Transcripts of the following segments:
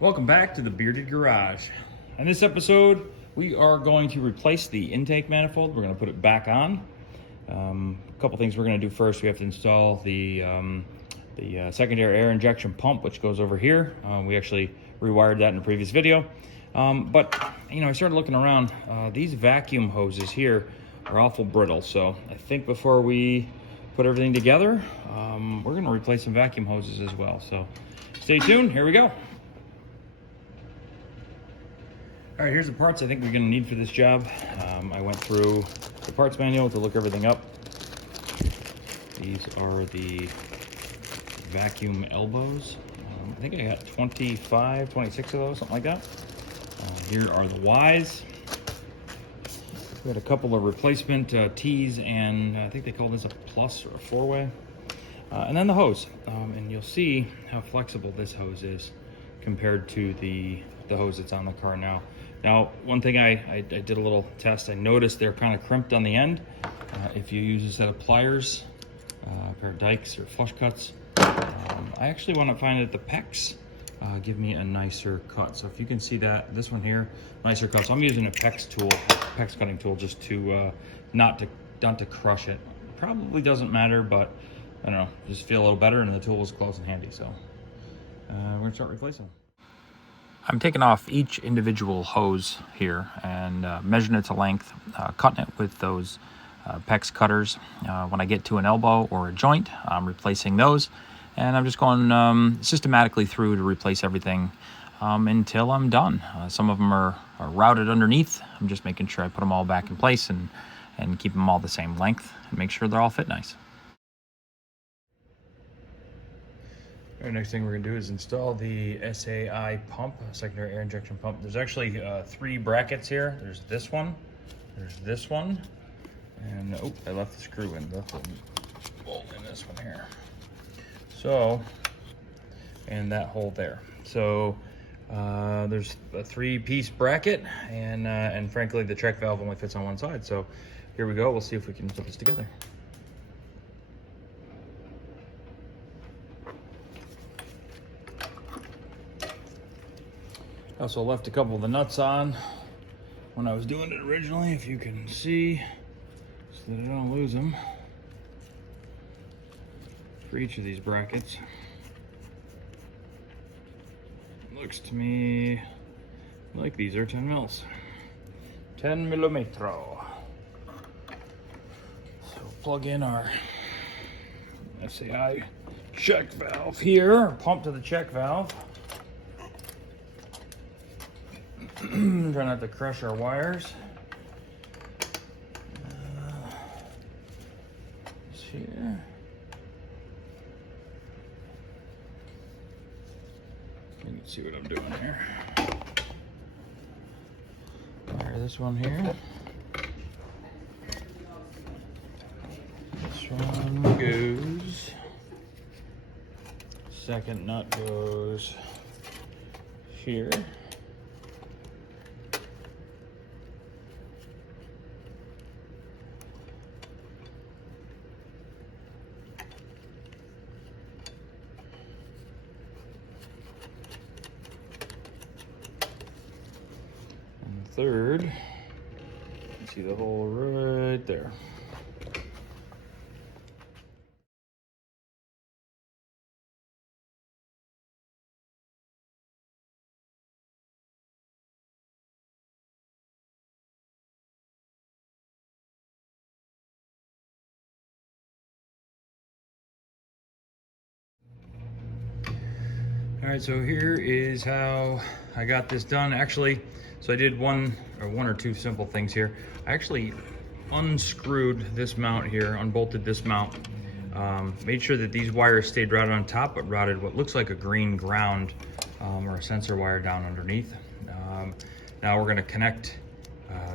Welcome back to the Bearded Garage. In this episode, we are going to replace the intake manifold. We're going to put it back on. A couple things we're going to do first. We have to install the secondary air injection pump, which goes over here. We actually rewired that in a previous video. But you know, I started looking around. These vacuum hoses here are awful brittle. So I think before we put everything together, we're going to replace some vacuum hoses as well. So stay tuned. Here we go. All right, here's the parts I think we're gonna need for this job. I went through the parts manual to look everything up. These are the vacuum elbows. I think I got 25, 26 of those, something like that. Here are the Ys. We got a couple of replacement Ts, and I think they call this a plus or a four-way. And then the hose. And you'll see how flexible this hose is compared to the hose that's on the car now. Now, one thing I did a little test. I noticed they're kind of crimped on the end. If you use a set of pliers, a pair of dikes or flush cuts, I actually want to find that the pecs give me a nicer cut. So if you can see that, this one here, nicer cut. So I'm using a pecs cutting tool, just to not to crush it. Probably doesn't matter, but I don't know, just feel a little better, and the tool was close and handy. So we're gonna start replacing them. I'm taking off each individual hose here and measuring it to length, cutting it with those PEX cutters. When I get to an elbow or a joint, I'm replacing those, and I'm just going systematically through to replace everything until I'm done. Some of them are routed underneath. I'm just making sure I put them all back in place and keep them all the same length and make sure they're all fit nice. All right, next thing we're gonna do is install the SAI pump, secondary air injection pump. There's actually 3 brackets here. There's this one, and oh, I left the screw in, left the bolt in this one here. So, and that hole there. So there's a 3-piece bracket, and frankly, the check valve only fits on one side. So here we go. We'll see if we can put this together. I also left a couple of the nuts on when I was doing it originally, if you can see, so that I don't lose them, for each of these brackets. Looks to me like these are 10 mils. 10 millimetro. So plug in our SAI check valve here, pump to the check valve. Try not to crush our wires. Here. You can see what I'm doing here. Wire this one here. This one goes. Second nut goes here. Third, you can see the hole right there. All right, so here is how I got this done. Actually, so I did one or two simple things here. I actually unscrewed this mount here, unbolted this mount, made sure that these wires stayed routed on top, but routed what looks like a green ground or a sensor wire down underneath. Now we're gonna connect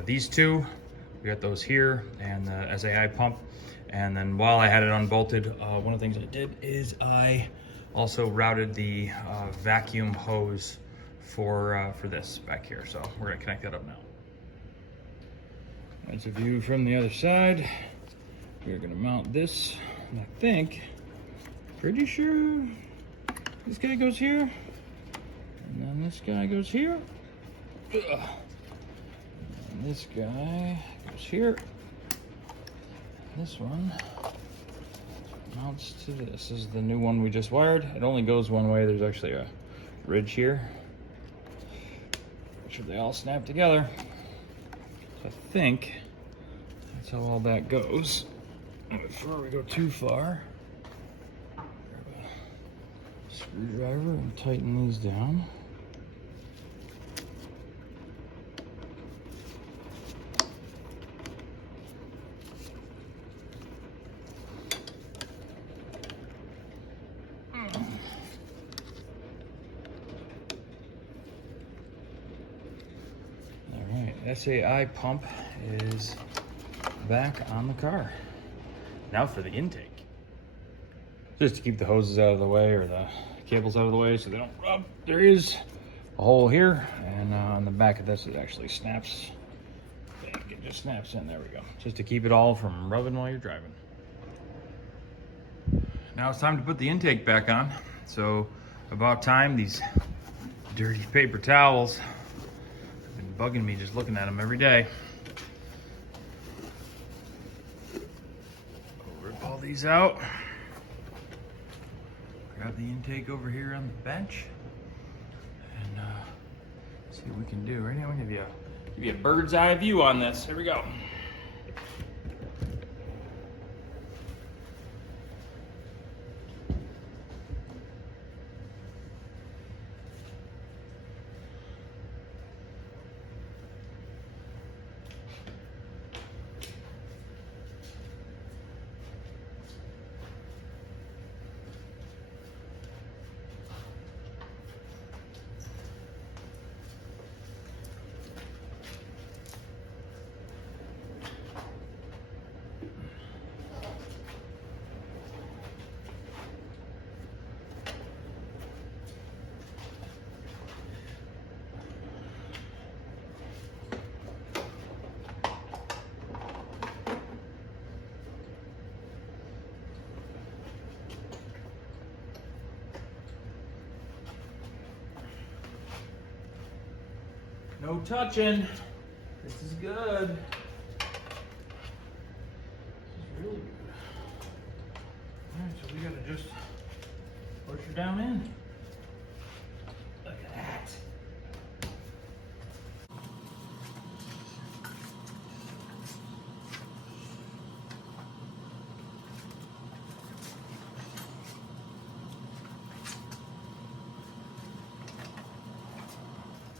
these two. We got those here and the SAI pump. And then while I had it unbolted, one of the things I did is I also routed the vacuum hose for this back here. So we're gonna connect that up now. That's a view from the other side. We're gonna mount this. And I think, pretty sure this guy goes here. And And this guy goes here. Ugh. And this guy goes here. And this one mounts to this. This is the new one we just wired. It only goes one way. There's actually a ridge here. Make sure they all snap together. So I think that's how all that goes. Before we go too far, grab a screwdriver and tighten these down. SAI pump is back on the car. Now for the intake. Just to keep the hoses out of the way or the cables out of the way so they don't rub. There is a hole here, and on the back of this it actually snaps. It just snaps in, there we go. Just to keep it all from rubbing while you're driving. Now it's time to put the intake back on. So about time. These dirty paper towels bugging me just looking at them every day. I'll rip all these out. I got the intake over here on the bench, and see what we can do. Right now, I'm gonna give you a bird's eye view on this. Here we go. No touching. This is good. This is really good. All right, so we gotta just push her down in. Look at that.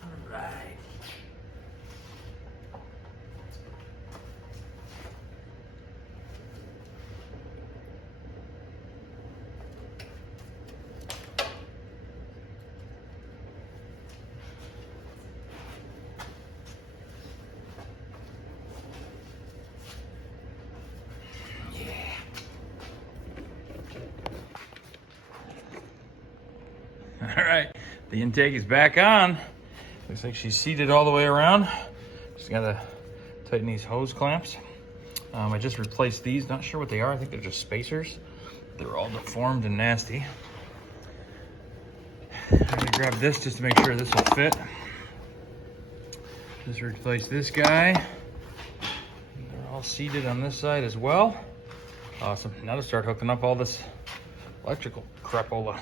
All right. All right, the intake is back on. Looks like she's seated all the way around. Just gotta tighten these hose clamps. I just replaced these, not sure what they are. I think they're just spacers. They're all deformed and nasty. I'm gonna grab this just to make sure this will fit. Just replace this guy. They're all seated on this side as well. Awesome, now to start hooking up all this electrical crapola.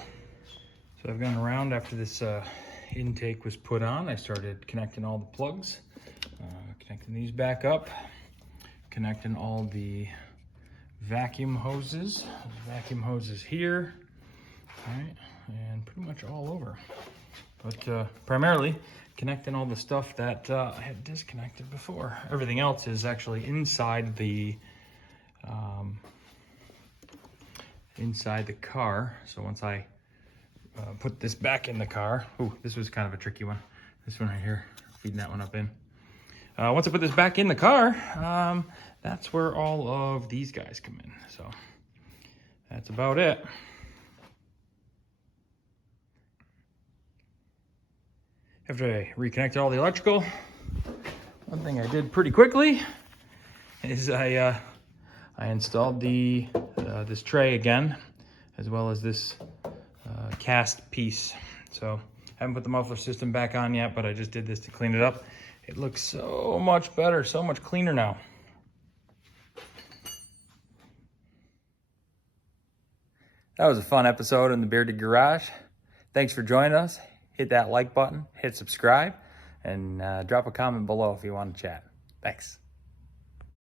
So I've gone around after this intake was put on. I started connecting all the plugs, connecting these back up, connecting all the vacuum hoses. Vacuum hoses here, all right, and pretty much all over. But primarily connecting all the stuff that I had disconnected before. Everything else is actually inside the car. So once I put this back in the car. Ooh, this was kind of a tricky one. This one right here, feeding that one up in. Once I put this back in the car, that's where all of these guys come in. So that's about it. After I reconnected all the electrical, one thing I did pretty quickly is I installed this tray again, as well as this cast piece. So Haven't put the muffler system back on yet, but I just did this to clean it up. It looks so much better, so much cleaner now. That was a fun episode in the Bearded Garage. Thanks for joining us. Hit that like button, hit subscribe, and drop a comment below if you want to chat. Thanks.